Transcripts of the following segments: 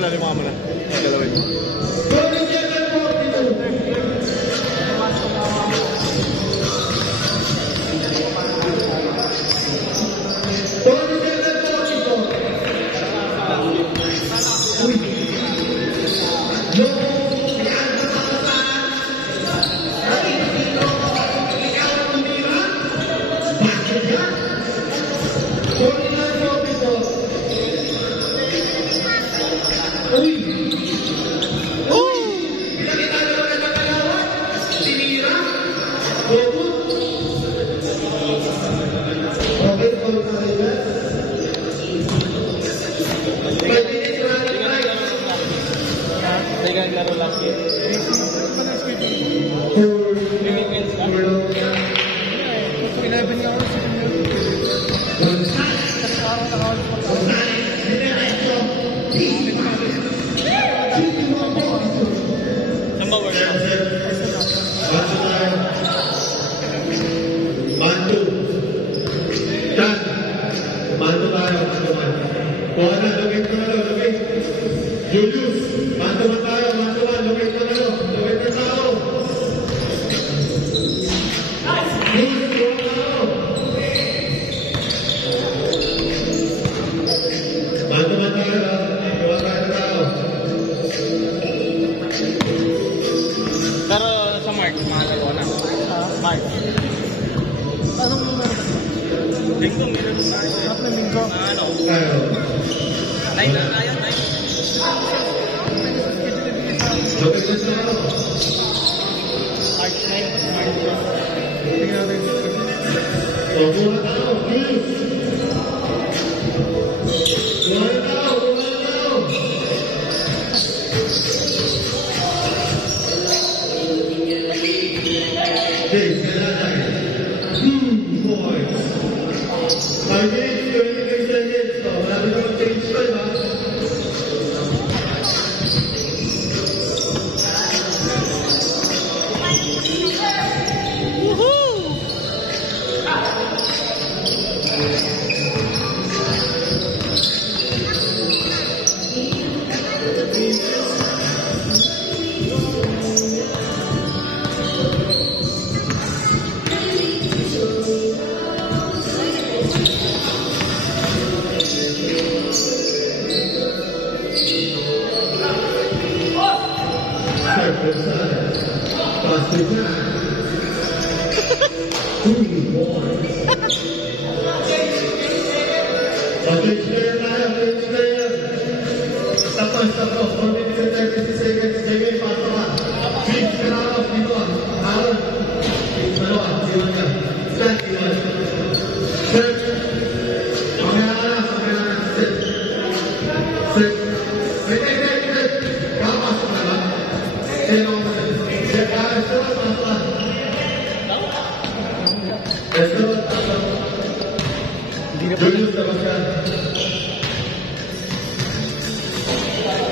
lalimukan mo na. Galawin mo.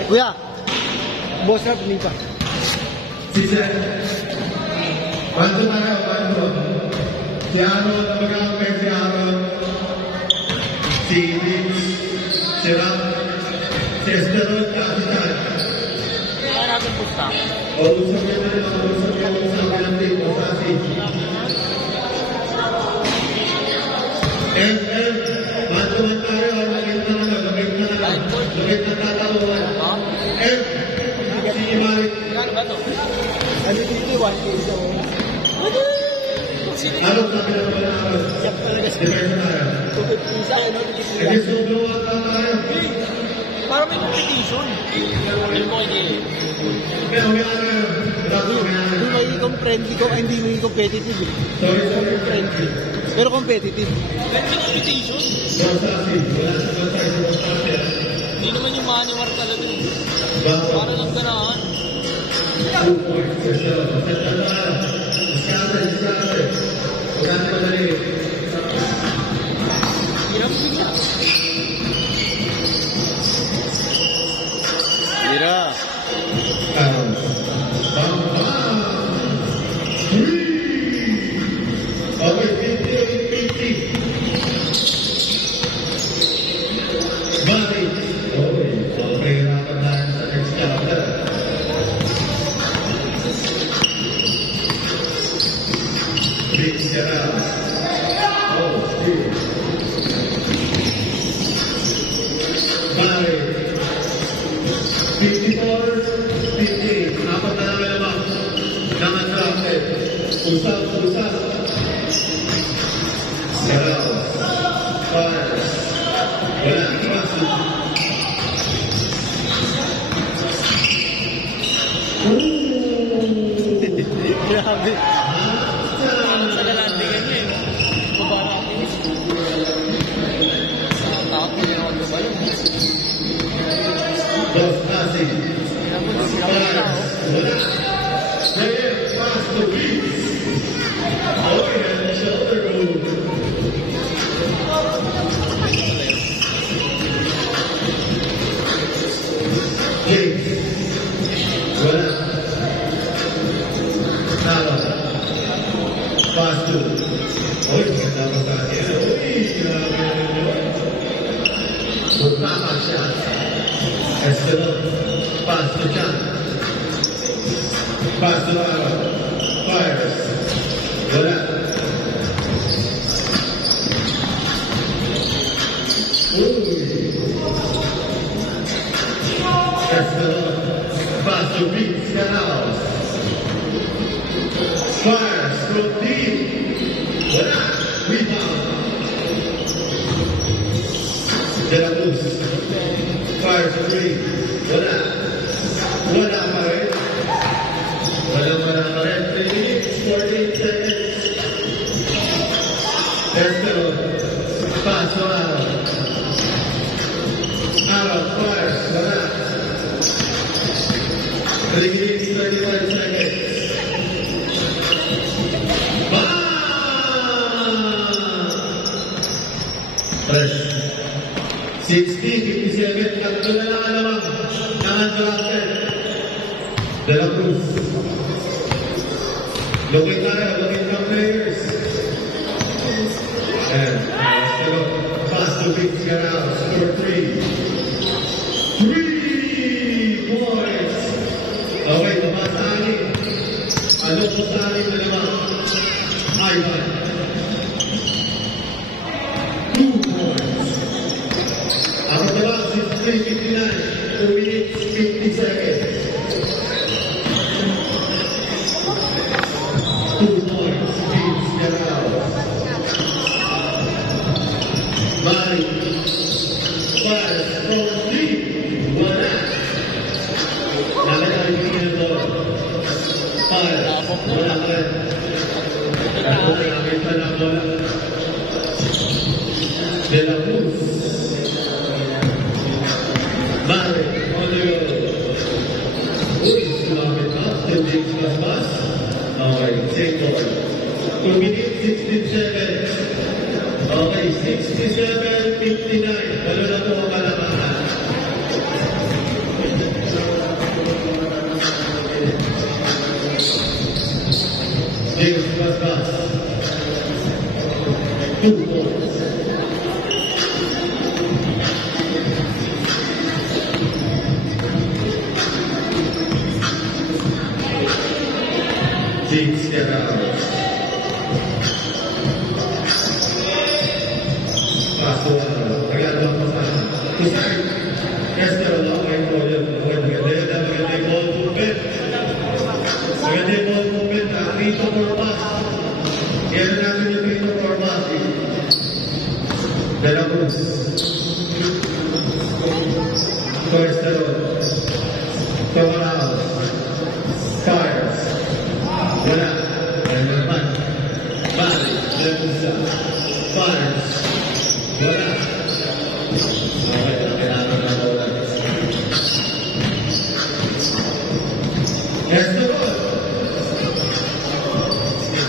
Kuya, boss na pinipa. Bantu tayo, bantu. Si Aaron, nabagaw kayo si Aaron. Si Lips, si Ram, si Esteron, si Chan. Kaya natin pusta. O, usap yan na rin, usap yan sa pinantin, o sasi. Bantu man tayo, lagay na lang, lagay na tataluan. Si Malik. Ano dito, 1K so. Ano sabi na naman namin? Depende tayo. Isa, ano? Hindi sobrang tayo. Para may competition. Pero may ano, Hindi magiging friendly ko, hindi magiging competitive. sorry. Friendly. Pero competitive. May competition. Hindi naman yung manuwar talaga. Para lang ganahan. Hirap bigla. Mira. Okay, 50. Bali. Okay, hirapan tayo. get out. Oh, Steve. Bali. 54-58. Apat na namin naman. Nang-attracted. Usap. Get out. Fires. Wala. Grabe. Sa lalandingan niya eh. Baba natin. Takot niya yung magbabalong. Dos passing. Sila Pass to Reeves. Overhead shoulder move. James. Wala. Talo. Pass to. Oy, maganda pa tayo. Oy, grabe naman. Bukama siya. Estelon. Pass to John. Pass to Aaron. Fires. Wala. Estelon. Pass to Reeves. Canals. Fires from deep. Wala. Rebound. De la Cruz. Fires to Reeves. Wala. Wala pa rin. Wala pa rin. 3 minutes, 48 seconds. Estelon. Pass to Aaron. Aaron. Fires. Wala. 3 minutes, 35 seconds. Press. 60, 57, tatlo na lang alamang. Nang-undrafted. De la Cruz. Looking from players. And Estelon. Pass to Vince Canals. Score 3. 3 points. Okay, tumatali. Ano po tali na naman? Ivan. 2 points. Ako naman, 63-59. 2 minutes, 50 seconds. 2 points. Vince Canals. Mari. Fires from deep. Wala. Nakakali ko yung ball. Fires. Wala ka rin. Ako na nakita na bola. De la Cruz. Mari. On the go. Uy, sumabit pa. Tending mas. Okay, take ball. 2 minutes, 16 seconds. Okay, 67-59. Wala na po ang kalamangan. James Basbas. 2 points. James Canals. Paso agad lang pa sana. Kusay. Estelon lang ay podium. Maganda yung ball movement. Maganda yung ball movement. Rito Formas. Yan natin yung Rito Formas. De la Cruz. Estelon. Canals. Fires. Wala. Wala naman. Bali. Lemusa. Fires. Wala. Okay, kailangan na bola. Estelon.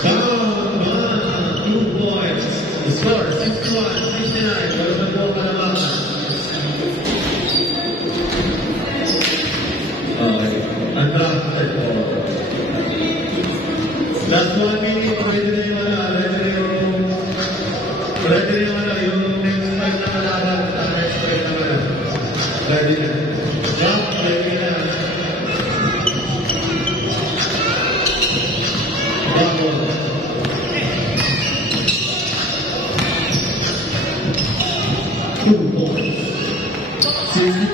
Down 2 points. The score 61-59. Wala na po kalamangan. Okay. Undrafted ball. Last 1 minute, pwede na yung next fight na kalaban at next fight naman. Pwede na. Jump, pwede na. Bubble.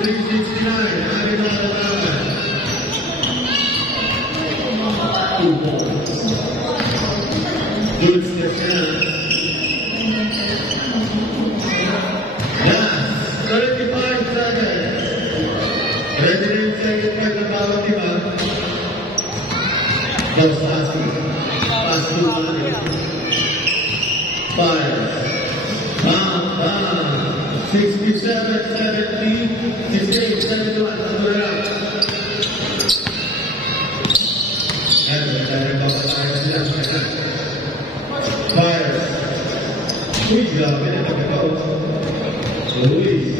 369. Ari na naman. 2 points. Good step na. Last, 35 seconds. Ready na yung second part ng bawat iba. Gawsasi. Pass to Mali. 5. Bam. 67, 70, 68, 71. Ano na lang. Ayan, papatayan sila. Fire. Uy, grabe na nagkakaw. Uy,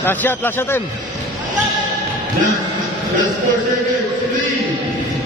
Last shot, time. last 4 seconds. 3,